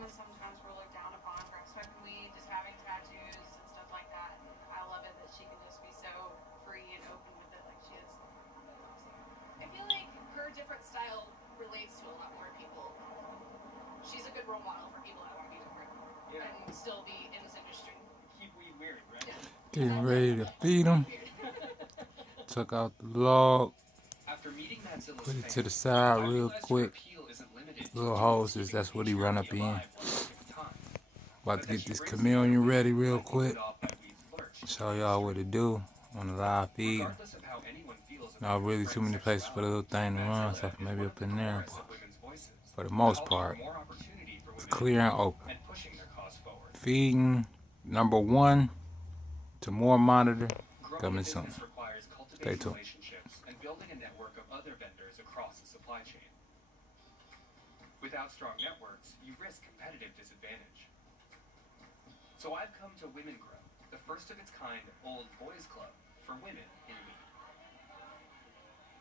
women sometimes were looked down upon for smoking weed, just having tattoos and stuff like that. And I love it that she can just be so free and open with it like she is. I feel like her different style relates to a lot more people. She's a good role model for people that want to be different and still be in this industry. Keep weed weird, right? Getting ready to feed them. Took out the log. Put it to the side real quick. Little hoses, that's what he run up in. About to get this chameleon ready real quick. Show y'all what it do on the live feed. Not really too many places for the little thing to run, except maybe up in there. But for the most part, it's clear and open. Feeding number 1, Timor monitor, coming soon. Stay tuned. Without strong networks, you risk competitive disadvantage. So I've come to Women Grow, the first of its kind old boys club for women in need.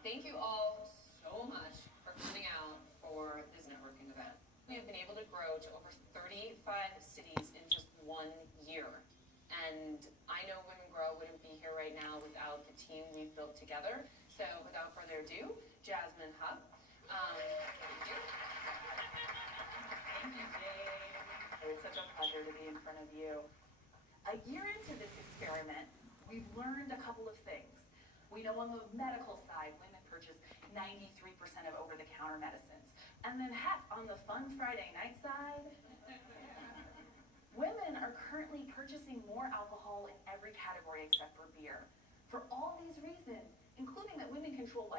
Thank you all so much for coming out for this networking event. We have been able to grow to over 35 cities in just 1 year. And I know Women Grow wouldn't be here right now without the team we've built together. So without further ado, Jasmine Hubb. Thank you. Thank you, Jade. It's such a pleasure to be in front of you. A year into this experiment, we've learned a couple of things. We know on the medical side, women purchase 93% of over-the-counter medicines. And then heck, on the fun Friday night side, women are currently purchasing more alcohol in every category except for beer. For all these reasons, including that women control,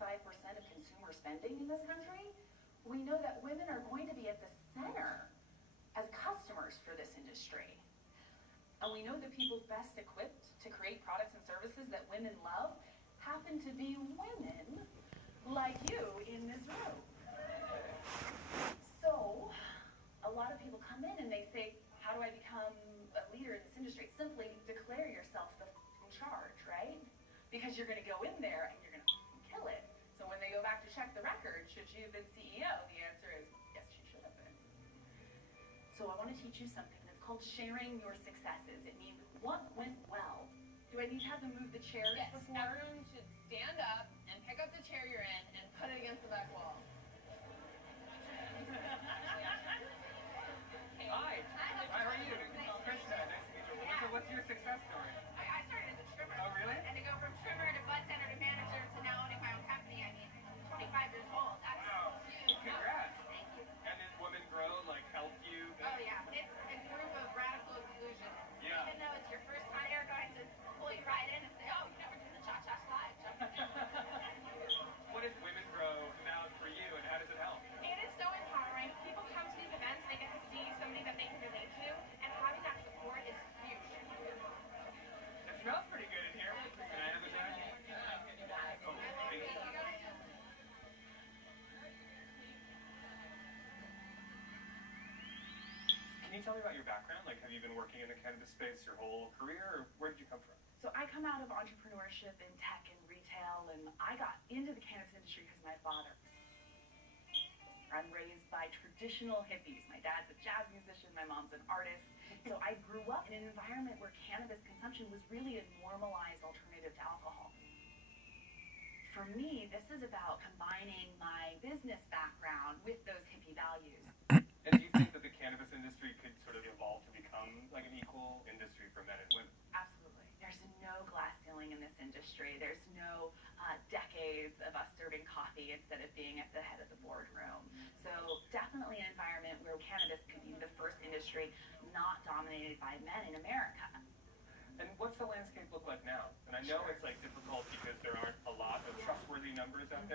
85% of consumer spending in this country, we know that women are going to be at the center as customers for this industry. And we know the people best equipped to create products and services that women love happen to be women like you in this room. So, a lot of people come in and they say, how do I become a leader in this industry? Simply declare yourself the in charge, right? Because you're going to go in there and you're going to kill it. So when they go back to check the record, should she have been CEO? The answer is yes, she should have been. So I want to teach you something that's called sharing your successes. It means what went well. Do I need to have them move the chairs before? Everyone should stand up and pick up the chair you're in and put it against the back wall. Hi, how are you? Krishna, nice to meet you. So what's your success story? I started as a trimmer. Oh, really? And to go from trimmer to bartender to manager to now owning my own company, 25 years old. That's huge. Congrats. Thank you. And did Women Grow, help you? Oh, yeah. It's a group of radical inclusion. Yeah. Even though it's your first hire, going to pull you right in and say, oh, you never did the cha-cha slide. What is Women Grow about for you, and how does it help? It is so empowering. People come to these events, they get to see somebody that they can relate to, and having that support is huge. It smells pretty good in here. Can I have a drink? Oh, thank you. Can you tell me about your background? Have you been working in the cannabis space your whole career, or where did you come from? So I come out of entrepreneurship in tech and retail, and I got into the cannabis industry because of my father. I'm raised by traditional hippies. My dad's a jazz musician, my mom's an artist. So I grew up in an environment where cannabis consumption was really a normalized alternative to alcohol. For me, this is about combining my business background with those hippie values. And do you think that the cannabis industry could sort of evolve to become an equal industry for men and women? Absolutely. There's no glass ceiling in this industry. There's no decades of us serving coffee instead of being at the head of the boardroom. So definitely an environment where cannabis could be the first industry not dominated by men in America. And what's the landscape look like now? And I know it's difficult because there aren't a lot of trustworthy numbers out there.